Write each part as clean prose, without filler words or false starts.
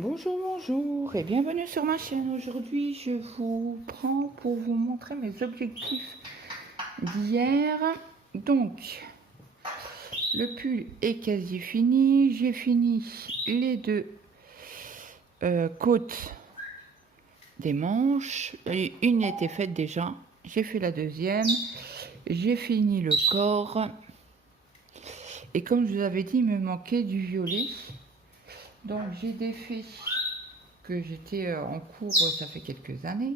Bonjour, bonjour et bienvenue sur ma chaîne. Aujourd'hui, je vous prends pour vous montrer mes objectifs d'hier. Donc, le pull est quasi fini. J'ai fini les deux côtes des manches. Une était faite déjà. J'ai fait la deuxième. J'ai fini le corps. Et comme je vous avais dit, il me manquait du violet. Donc, j'ai défait que j'étais en cours, ça fait quelques années.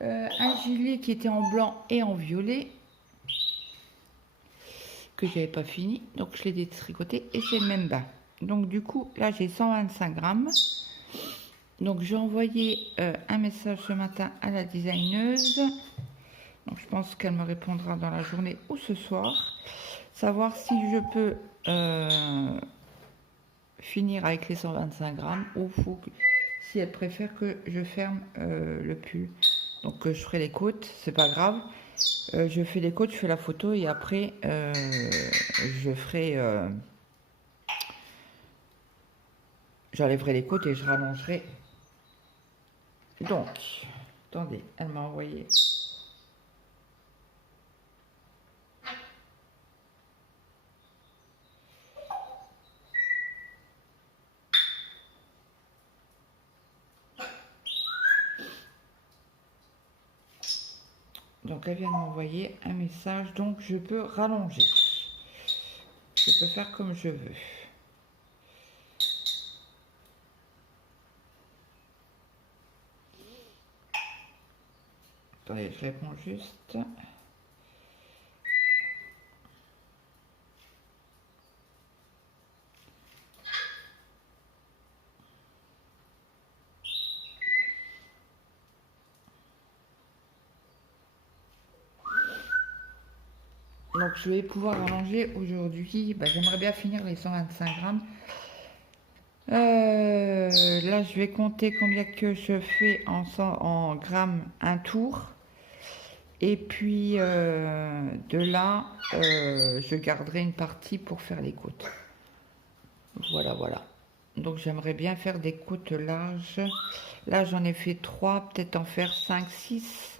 Un gilet qui était en blanc et en violet que j'avais pas fini, donc je l'ai détricoté et c'est le même bas. Donc du coup là j'ai 125 grammes. Donc j'ai envoyé un message ce matin à la designeuse. Donc je pense qu'elle me répondra dans la journée ou ce soir, savoir si je peux finir avec les 125 grammes ou si elle préfère que je ferme le pull. Donc je ferai les côtes, c'est pas grave. Je fais les côtes, je fais la photo et après je ferai j'enlèverai les côtes et je rallongerai. Donc attendez, elle m'a envoyé donc elle vient de m'envoyer un message, donc je peux rallonger, je peux faire comme je veux. Attendez, je réponds juste. Donc je vais pouvoir rallonger aujourd'hui. J'aimerais bien finir les 125 grammes. Là je vais compter combien que je fais en grammes un tour. Et puis de là, je garderai une partie pour faire les côtes. Voilà, voilà. Donc j'aimerais bien faire des côtes larges. Là j'en ai fait 3, peut-être en faire 5, 6.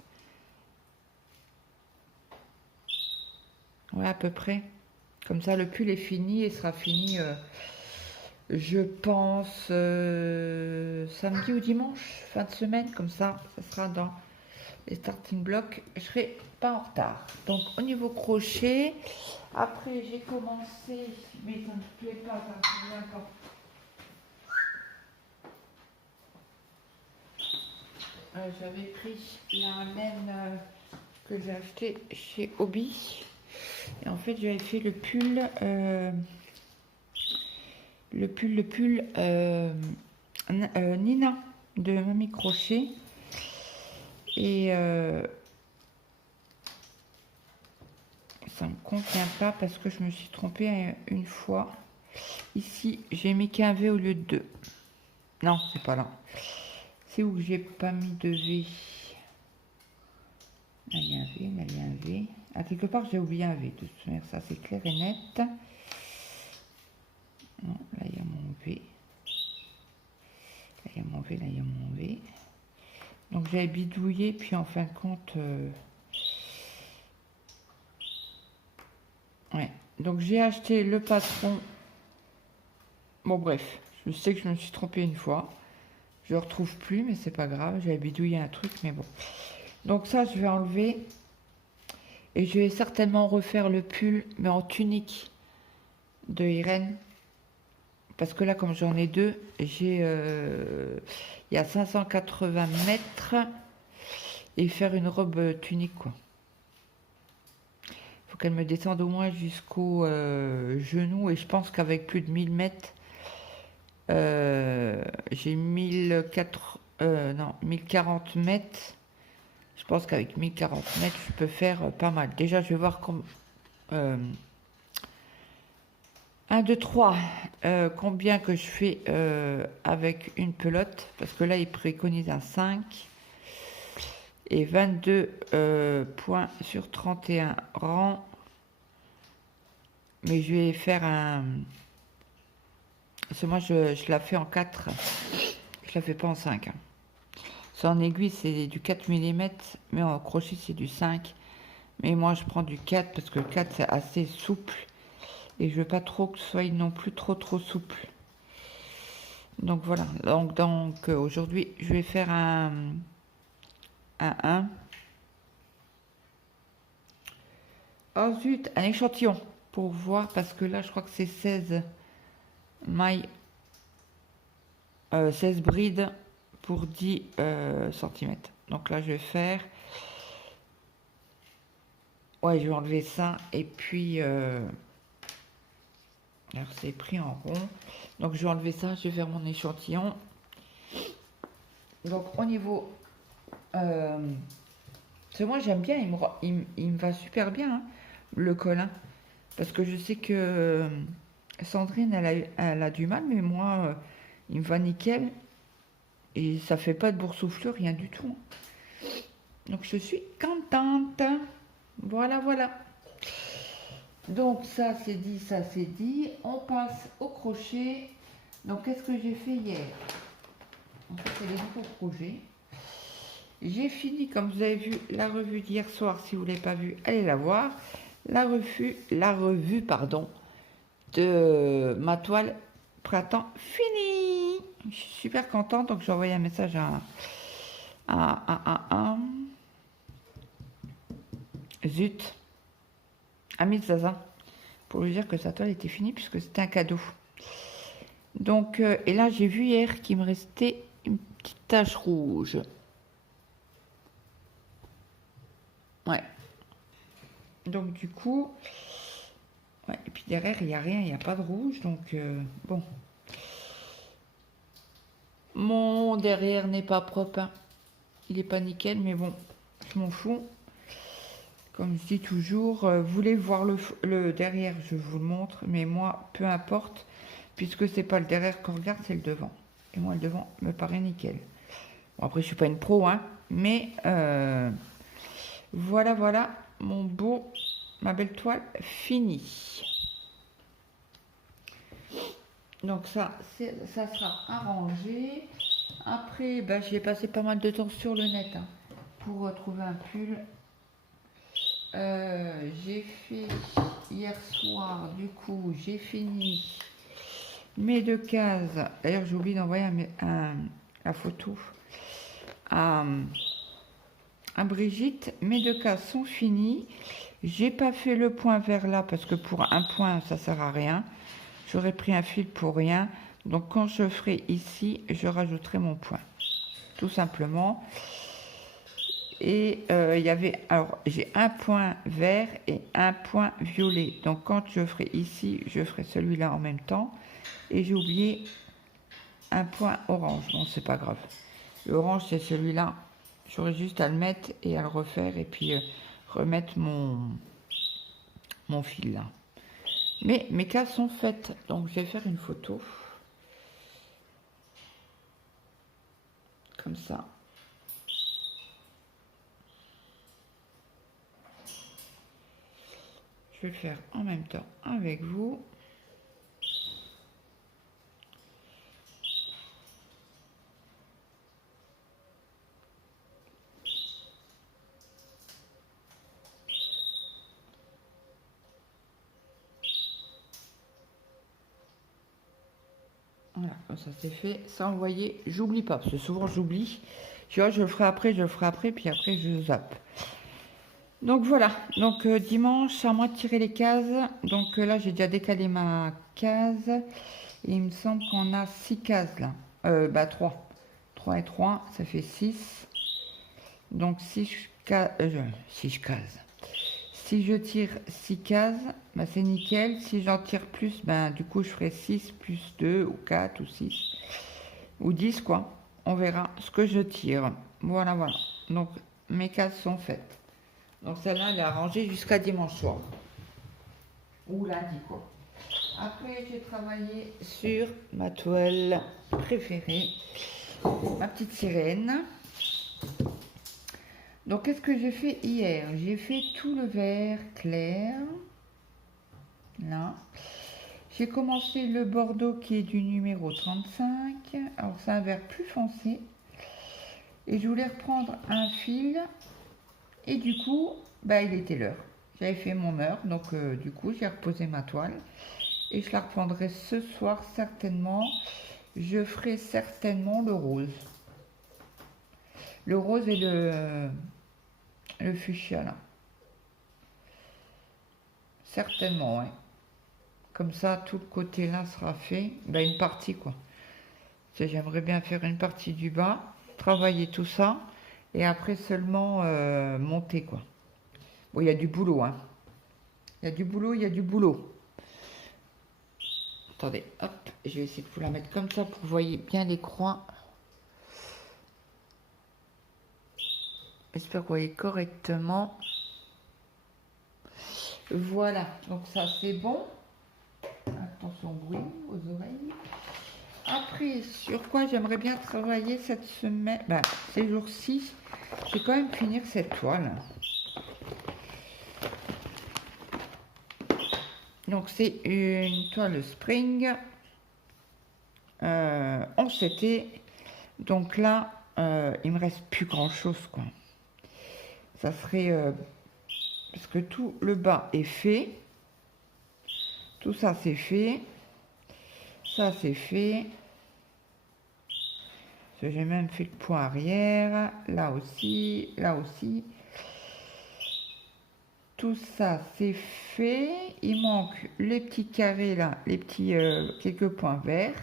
Ouais, à peu près. Comme ça le pull est fini et sera fini, je pense, samedi ou dimanche, fin de semaine. Comme ça sera dans les starting blocks, je serai pas en retard. Donc au niveau crochet, après j'ai commencé, mais ça ne plaît pas, ça ne vient pas. J'avais pris la laine que j'ai acheté chez Hobby. Et en fait j'avais fait le pull, Nina de Mamie Crochet. Et ça ne me convient pas parce que je me suis trompée une fois. Ici, j'ai mis qu'un V au lieu de 2. Non, c'est pas là. C'est où que j'ai pas mis de V. Là, il y a un V, là, il y a un V. À quelque part, j'ai oublié un V. De toute manière, ça, c'est clair et net. Non, là, il y a mon V. Là, il y a mon V, là, il y a mon V. Donc, j'avais bidouillé, puis en fin de compte... Ouais. Donc, j'ai acheté le patron. Bon, bref. Je sais que je me suis trompée une fois. Je ne retrouve plus, mais c'est pas grave. J'avais bidouillé un truc, mais bon. Donc ça, je vais enlever. Et je vais certainement refaire le pull, mais en tunique de Irène. Parce que là, comme j'en ai deux, il y a 580 mètres. Et faire une robe tunique, quoi. Il faut qu'elle me descende au moins jusqu'au genou. Et je pense qu'avec plus de 1000 mètres, j'ai 1040 mètres. Je pense qu'avec 1040 mètres, je peux faire pas mal. Déjà, je vais voir comme 1, 2, 3, combien que je fais avec une pelote. Parce que là, il préconise un 5. Et 22 points sur 31 rangs. Mais je vais faire Parce que moi, je la fais en 4. Je la fais pas en 5. C'est en aiguille, c'est du 4 mm, mais en crochet, c'est du 5. Mais moi, je prends du 4 parce que le 4, c'est assez souple. Et je veux pas trop que ce soit non plus trop souple. Donc voilà. Donc aujourd'hui, je vais faire un 1. Oh zut, un échantillon pour voir parce que là, je crois que c'est 16 mailles, 16 brides pour 10 cm. Donc là, je vais faire. Ouais, je vais enlever ça et puis. Alors c'est pris en rond. Donc je vais enlever ça, je vais faire mon échantillon. Donc au niveau... parce que moi j'aime bien, il me va super bien hein, le col. Hein, parce que je sais que Sandrine elle a du mal, mais moi il me va nickel. Et ça fait pas de boursouflure, rien du tout. Donc je suis contente. Voilà, voilà. Donc ça c'est dit, ça c'est dit. On passe au crochet. Donc qu'est-ce que j'ai fait hier? En fait c'est les nouveaux projets. J'ai fini, comme vous avez vu, la revue d'hier soir. Si vous ne l'avez pas vue, allez la voir. La revue pardon, de ma toile printemps fini. Je suis super contente. Donc j'ai envoyé un message à Zut, ami de Zaza, pour lui dire que sa toile était finie puisque c'était un cadeau. Donc, et là j'ai vu hier qu'il me restait une petite tache rouge. Ouais. Donc du coup, ouais, et puis derrière il n'y a rien, il n'y a pas de rouge, donc bon. Mon derrière n'est pas propre, hein. Il n'est pas nickel, mais bon, je m'en fous. Comme je dis toujours, vous voulez voir le derrière, je vous le montre, mais moi, peu importe, puisque c'est pas le derrière qu'on regarde, c'est le devant. Et moi, le devant me paraît nickel. Bon, après, je suis pas une pro, hein, mais voilà, voilà, ma belle toile finie. Donc ça sera arrangé. Après, ben, j'ai passé pas mal de temps sur le net hein, pour trouver un pull. J'ai fait hier soir, du coup, j'ai fini mes 2 cases. D'ailleurs, j'ai oublié d'envoyer la photo à Brigitte. Mes 2 cases sont finies. J'ai pas fait le point vers là parce que pour un point, ça sert à rien. J'aurais pris un fil pour rien. Donc, quand je ferai ici, je rajouterai mon point. Tout simplement. Et il y avait, alors j'ai un point vert et un point violet. Donc quand je ferai ici, je ferai celui-là en même temps. Et j'ai oublié un point orange. Bon, c'est pas grave. Le orange, c'est celui-là. J'aurais juste à le mettre et à le refaire et puis remettre mon fil là. Mais mes cases sont faites. Donc je vais faire une photo. Comme ça. Je vais le faire en même temps avec vous. Voilà, comme ça c'est fait. Ça envoyé, j'oublie pas, parce que souvent j'oublie. Tu vois, je le ferai après, puis après je zappe. Donc voilà, donc dimanche, à moi de tirer les cases. Donc là, j'ai déjà décalé ma case. Et il me semble qu'on a 6 cases là. 3. 3 et 3, ça fait 6. Donc 6 cases. 6 cases. Si je tire 6 cases, bah, c'est nickel. Si j'en tire plus, ben, du coup, je ferai 6 plus 2 ou 4 ou 6 ou 10 quoi. On verra ce que je tire. Voilà, voilà. Donc, mes cases sont faites. Donc, celle-là, elle est arrangée jusqu'à dimanche soir. Ou lundi, quoi. Après, j'ai travaillé sur ma toile préférée, ma petite sirène. Donc, qu'est-ce que j'ai fait hier? J'ai fait tout le vert clair. Là. J'ai commencé le bordeaux qui est du numéro 35. Alors c'est un vert plus foncé. Et je voulais reprendre un fil. Et du coup, bah, il était l'heure. J'avais fait mon heure. Donc du coup, j'ai reposé ma toile. Et je la reprendrai ce soir certainement. Je ferai certainement le rose. Le rose et le fuchsia là. Certainement, ouais. Comme ça, tout le côté là sera fait. Ben, une partie quoi. J'aimerais bien faire une partie du bas, travailler tout ça, et après seulement monter quoi. Bon, il y a du boulot, hein. Il y a du boulot, il y a du boulot. Attendez, hop, je vais essayer de vous la mettre comme ça pour que vous voyez bien les croix. J'espère que vous voyez correctement. Voilà, donc ça c'est bon. Attention au bruit, aux oreilles. Après, sur quoi j'aimerais bien travailler cette semaine, ben, ces jours-ci, je vais quand même finir cette toile. Donc c'est une toile spring. On s'était. Donc là, il me reste plus grand chose quoi. Ça serait parce que tout le bas est fait. Tout ça c'est fait. Ça c'est fait. J'ai même fait le point arrière. Là aussi. Là aussi. Tout ça c'est fait. Il manque les petits carrés là. Les petits quelques points verts.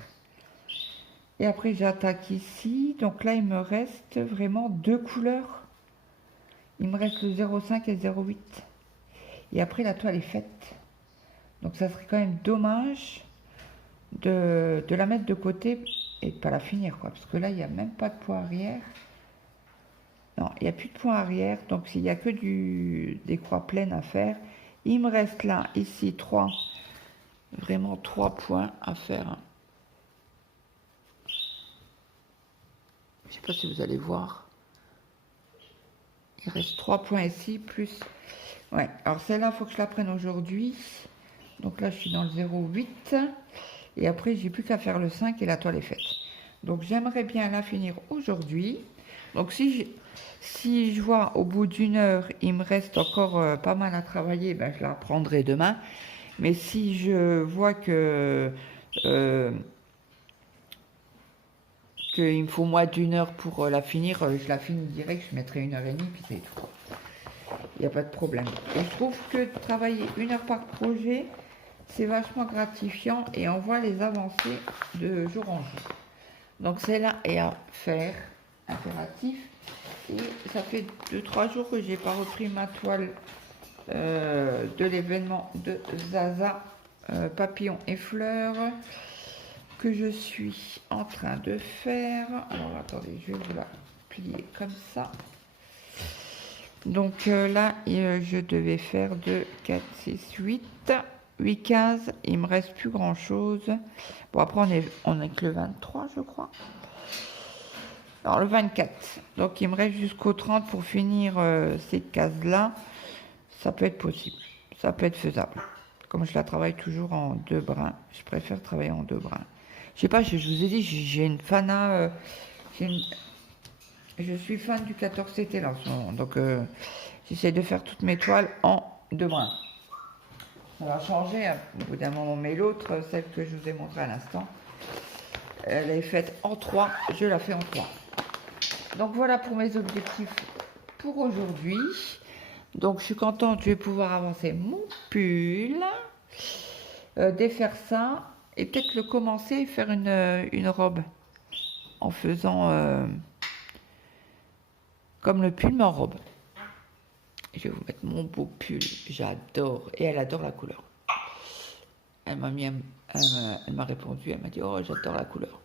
Et après j'attaque ici. Donc là il me reste vraiment deux couleurs. Il me reste le 0,5 et le 0,8. Et après la toile est faite. Donc ça serait quand même dommage de la mettre de côté et de pas la finir quoi. Parce que là il n'y a même pas de point arrière. Non, il n'y a plus de point arrière. Donc il n'y a que des croix pleines à faire. Il me reste là, ici, vraiment 3 points à faire. Je ne sais pas si vous allez voir. Il reste 3 points ici, plus... Ouais, alors celle-là, il faut que je la prenne aujourd'hui. Donc là, je suis dans le 0,8. Et après, j'ai plus qu'à faire le 5 et la toile est faite. Donc j'aimerais bien la finir aujourd'hui. Donc si je vois au bout d'une heure, il me reste encore pas mal à travailler, ben, je la reprendrai demain. Mais si je vois que qu'il me faut moins d'une heure pour la finir, je la finis direct, je mettrai 1h30, puis c'est tout. Il n'y a pas de problème. Et je trouve que travailler 1 heure par projet, c'est vachement gratifiant et on voit les avancées de jour en jour. Donc celle-là est à faire, impératif. Et ça fait 2-3 jours que j'ai pas repris ma toile de l'événement de Zaza, papillons et fleurs, que je suis en train de faire. Alors attendez, je vais vous la plier comme ça. Donc là, je devais faire de 4, 6, 8 cases. Il me reste plus grand chose. Bon, après, on est que le 23, je crois. Alors, le 24. Donc, il me reste jusqu'au 30 pour finir ces cases-là. Ça peut être possible. Ça peut être faisable. Comme je la travaille toujours en 2 brins, je préfère travailler en 2 brins. Je sais pas, je vous ai dit, j'ai une fana... Je suis fan du 14CT là en ce moment. Donc, j'essaie de faire toutes mes toiles en 2 brins. Ça va changer au bout d'un moment. Mais l'autre, celle que je vous ai montrée à l'instant, elle est faite en 3. Je la fais en 3. Donc, voilà pour mes objectifs pour aujourd'hui. Donc, je suis contente. Je vais pouvoir avancer mon pull. Défaire ça. Et peut-être le commencer et faire une robe. En faisant... comme le pull, mais en robe. Je vais vous mettre mon beau pull. J'adore. Et elle adore la couleur. Elle m'a répondu. Elle m'a dit, oh, j'adore la couleur.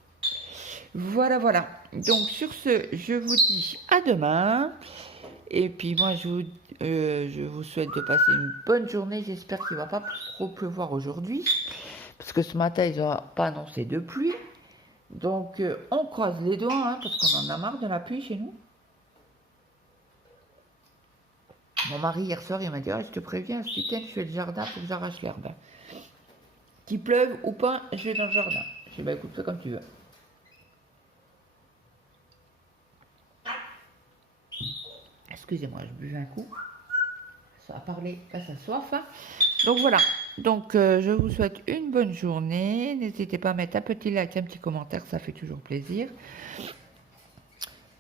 Voilà, voilà. Donc, sur ce, je vous dis à demain. Et puis, moi, je vous souhaite de passer une bonne journée. J'espère qu'il ne va pas trop pleuvoir aujourd'hui. Parce que ce matin, ils n'ont pas annoncé de pluie. Donc, on croise les doigts, hein, parce qu'on en a marre de la pluie chez nous. Mon mari, hier soir, il m'a dit, oh, je te préviens, ce week-end, je fais le jardin pour que j'arrache l'herbe. qu'il pleuve ou pas, je vais dans le jardin. Je dis, bah écoute, fais comme tu veux. Excusez-moi, je buvais un coup. Ça a parlé, pas sa soif. Hein. Donc voilà. Donc je vous souhaite une bonne journée. N'hésitez pas à mettre un petit like, un petit commentaire, ça fait toujours plaisir.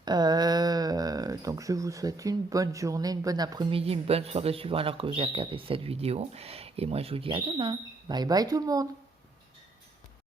Donc je vous souhaite une bonne journée, une bonne après-midi, une bonne soirée suivant alors que j'ai regardé cette vidéo. Et moi je vous dis à demain. Bye bye tout le monde.